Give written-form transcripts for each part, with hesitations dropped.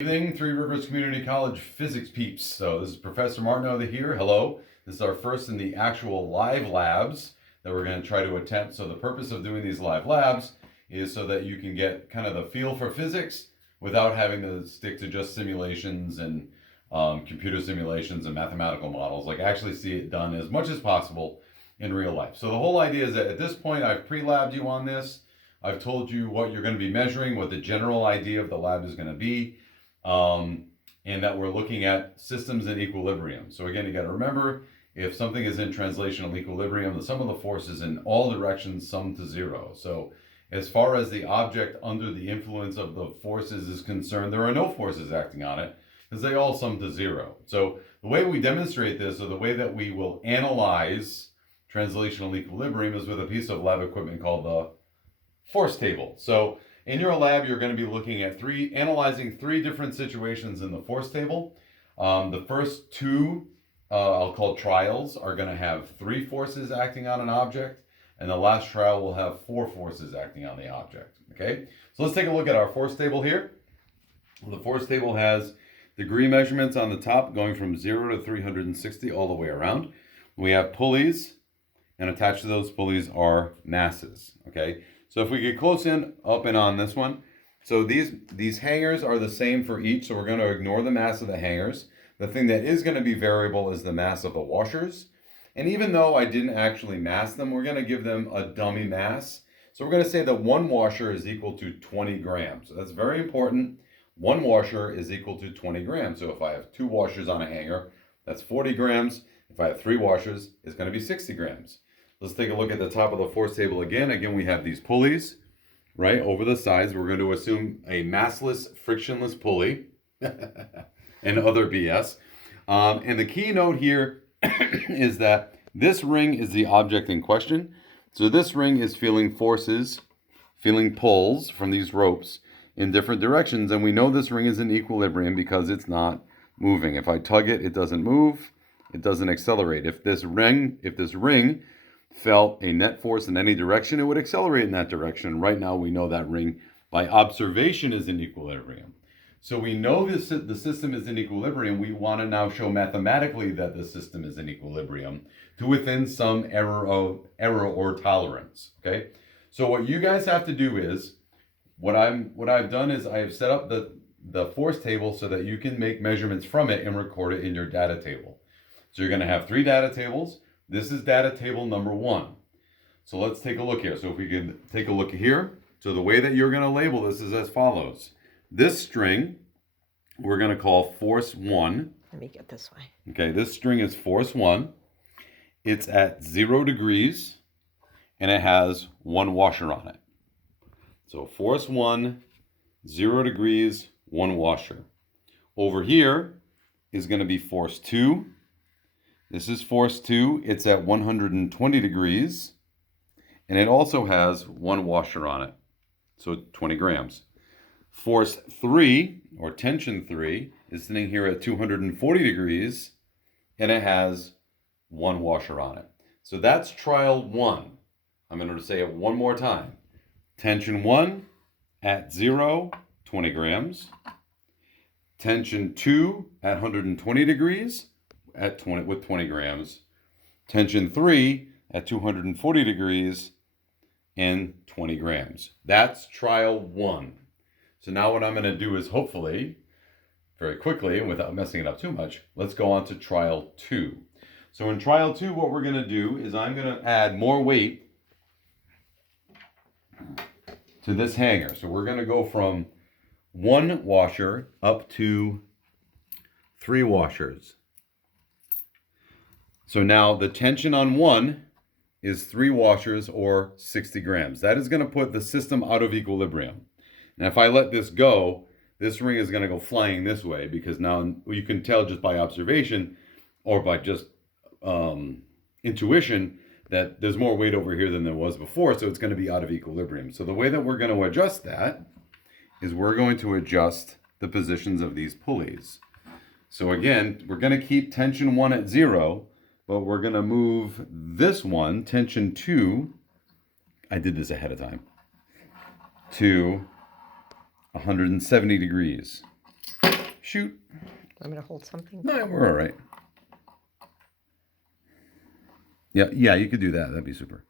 Good evening, Three Rivers Community College physics peeps. So this is Professor Martineau here. Hello. This is our first in the actual live labs that we're going to try to attempt. So the purpose of doing these live labs is so that you can get kind of the feel for physics without having to stick to just simulations and computer simulations and mathematical models. Like actually see it done as much as possible in real life. So the whole idea is that at this point I've pre-labbed you on this. I've told you what you're going to be measuring, what the general idea of the lab is going to be. And that we're looking at systems in equilibrium. So again, you got to remember, if something is in translational equilibrium, the sum of the forces in all directions sum to zero. So as far as the object under the influence of the forces is concerned, there are no forces acting on it because they all sum to zero. So the way we demonstrate this, or the way that we will analyze translational equilibrium, is with a piece of lab equipment called the force table. So in your lab, you're going to be looking at analyzing three different situations in the force table. The first two, I'll call trials, are going to have three forces acting on an object, and the last trial will have four forces acting on the object. Okay, so let's take a look at our force table here. The force table has degree measurements on the top going from 0 to 360 all the way around. We have pulleys, and attached to those pulleys are masses. Okay. So if we get close in, up and on this one, so these hangers are the same for each, so we're going to ignore the mass of the hangers. The thing that is going to be variable is the mass of the washers. And even though I didn't actually mass them, we're going to give them a dummy mass. So we're going to say that one washer is equal to 20 grams. So that's very important. One washer is equal to 20 grams. So if I have two washers on a hanger, that's 40 grams. If I have three washers, it's going to be 60 grams. Let's take a look at the top of the force table again. Again, we have these pulleys, right, over the sides. We're going to assume a massless, frictionless pulley and other BS. And the key note here is that this ring is the object in question. So this ring is feeling forces, feeling pulls from these ropes in different directions. And we know this ring is in equilibrium because it's not moving. If I tug it, it doesn't move. It doesn't accelerate. If this ring felt a net force in any direction, it would accelerate in that direction. Right now, we know that ring by observation is in equilibrium. So we know the system is in equilibrium. We want to now show mathematically that the system is in equilibrium to within some error or tolerance. Okay. So what you guys have to do is, what I've done is I have set up the force table so that you can make measurements from it and record it in your data table. So you're going to have three data tables. This is data table number 1. So let's take a look here. So if we can take a look here. So the way that you're going to label this is as follows. This string, we're going to call force 1. Let me get this way. Okay, this string is force 1. It's at 0 degrees, and it has one washer on it. So force 1, 0 degrees, one washer. Over here is going to be force 2. This is force 2. It's at 120 degrees. And it also has one washer on it. So 20 grams. Force 3, or tension 3, is sitting here at 240 degrees. And it has one washer on it. So that's trial 1. I'm going to say it one more time. Tension 1 at 0, 20 grams. Tension 2 at 120 degrees. With 20 grams, tension 3 at 240 degrees and 20 grams. That's trial 1. So now what I'm going to do is, hopefully, very quickly and without messing it up too much, let's go on to trial 2. So in trial 2, what we're going to do is I'm going to add more weight to this hanger. So we're going to go from one washer up to 3 washers. So now the tension on 1 is 3 washers or 60 grams. That is going to put the system out of equilibrium. Now if I let this go, this ring is going to go flying this way because now you can tell just by observation or by just intuition that there's more weight over here than there was before, so it's going to be out of equilibrium. So the way that we're going to adjust that is we're going to adjust the positions of these pulleys. So again, we're going to keep tension 1 at 0, but we're going to move this one, tension 2, I did this ahead of time, to 170 degrees. Shoot. I'm going to hold something. No, we're all right. Yeah, you could do that. That'd be super.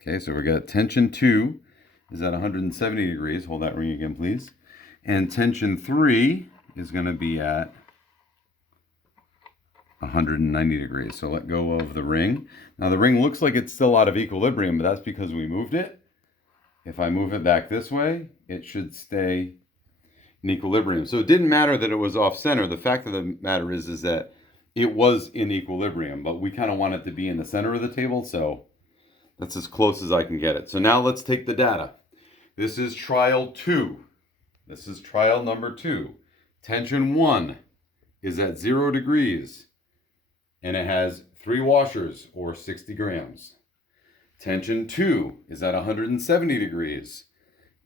Okay, so we got tension 2 is at 170 degrees. Hold that ring again, please. And tension 3 is going to be at 190 degrees. So let go of the ring. Now the ring looks like it's still out of equilibrium, but that's because we moved it. If I move it back this way, it should stay in equilibrium. So it didn't matter that it was off center. The fact of the matter is that it was in equilibrium, but we kind of want it to be in the center of the table, so that's as close as I can get it. So now let's take the data. This is trial 2. This is trial number 2. Tension 1 is at 0 degrees, and it has 3 washers, or 60 grams. Tension 2 is at 170 degrees.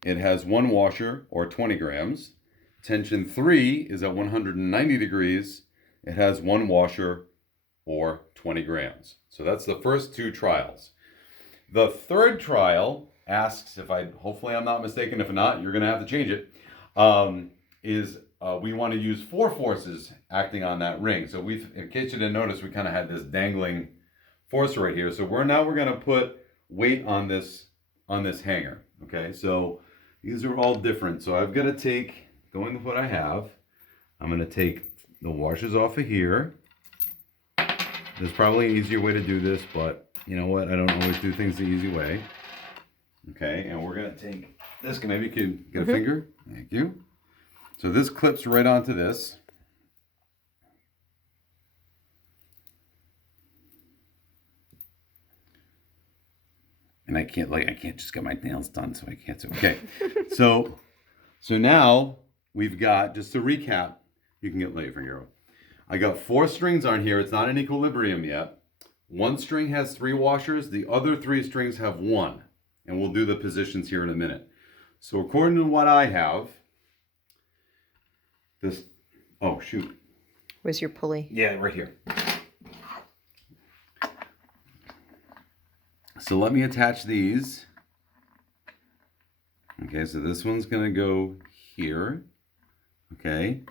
It has 1 washer, or 20 grams. Tension 3 is at 190 degrees. It has 1 washer, or 20 grams. So that's the first 2 trials. The third trial asks, hopefully I'm not mistaken, if not, you're going to have to change it, we want to use 4 forces acting on that ring. So in case you didn't notice, we kind of had this dangling force right here. So we're going to put weight on this hanger. Okay, so these are all different. So I've got to take, going with what I have, I'm going to take the washers off of here. There's probably an easier way to do this, but you know what? I don't always do things the easy way. Okay, and we're going to take this. Maybe you can get a finger. Thank you. So this clips right onto this. And I can't just get my nails done, so I can't. Okay, so now we've got, just to recap, you can lay your finger out. I got 4 strings on here. It's not in equilibrium yet. 1 string has 3 washers. The other 3 strings have 1. And we'll do the positions here in a minute. So according to what I have, oh shoot. Where's your pulley? Yeah, right here. So let me attach these. Okay, so this one's going to go here. Okay.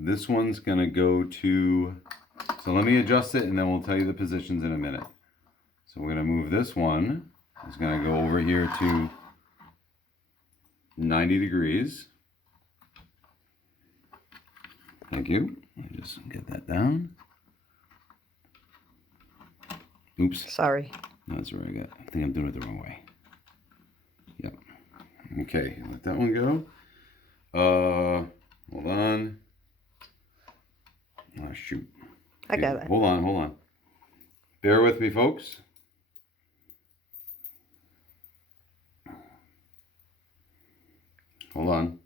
This one's going to go to, so let me adjust it and then we'll tell you the positions in a minute. So we're going to move this one. It's going to go over here to 90 degrees. Thank you. Let me just get that down. Oops. Sorry. No, that's what I got. I think I'm doing it the wrong way. Yep. Okay, let that one go. Hold on. Oh, shoot. I got it. Hold on. Bear with me, folks. Hold on.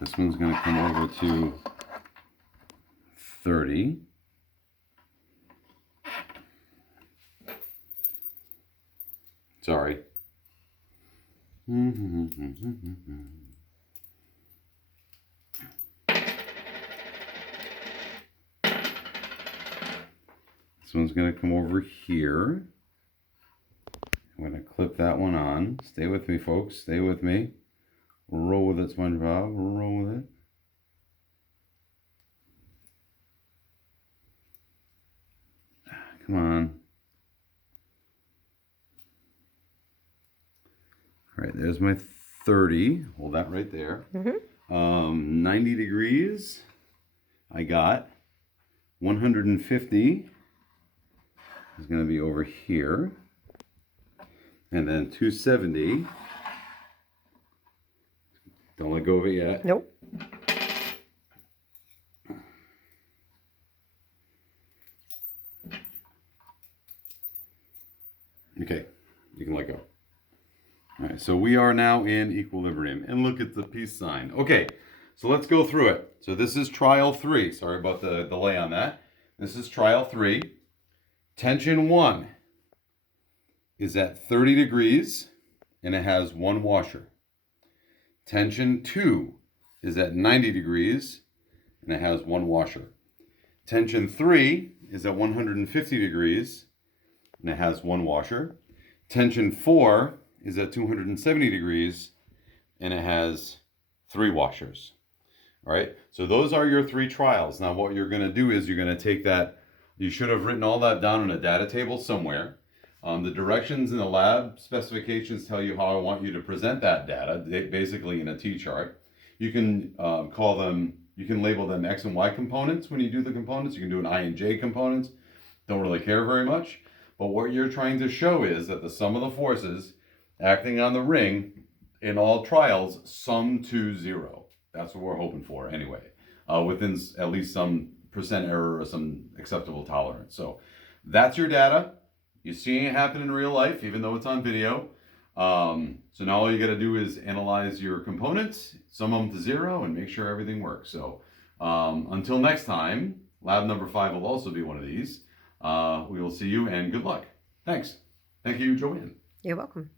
This one's going to come over to 30. Sorry. This one's going to come over here. I'm going to clip that one on. Stay with me, folks. Stay with me. Roll with it, SpongeBob. Roll with it. Come on. All right, there's my 30. Hold that right there. 90 degrees. I got 150 is going to be over here. And then 270. Don't let go of it yet. Nope. Okay, you can let go. All right, so we are now in equilibrium. And look at the peace sign. Okay, so let's go through it. So this is trial 3. Sorry about the delay on that. This is trial 3. Tension 1 is at 30 degrees, and it has 1 washer. Tension 2 is at 90 degrees, and it has 1 washer. Tension 3 is at 150 degrees and it has one washer. Tension 4 is at 270 degrees and it has 3 washers. All right, so those are your 3 trials. Now what you're going to do is you're going to take that, you should have written all that down in a data table somewhere. The directions in the lab specifications tell you how I want you to present that data, basically in a T-chart. You can you can label them X and Y components when you do the components. You can do an I and J components. Don't really care very much. But what you're trying to show is that the sum of the forces acting on the ring in all trials sum to 0. That's what we're hoping for anyway, within at least some percent error or some acceptable tolerance. So that's your data. You're seeing it happen in real life, even though it's on video. So now all you got to do is analyze your components, sum them to 0, and make sure everything works. So until next time, lab number 5 will also be one of these. We will see you and good luck. Thanks. Thank you, Joanne. You're welcome.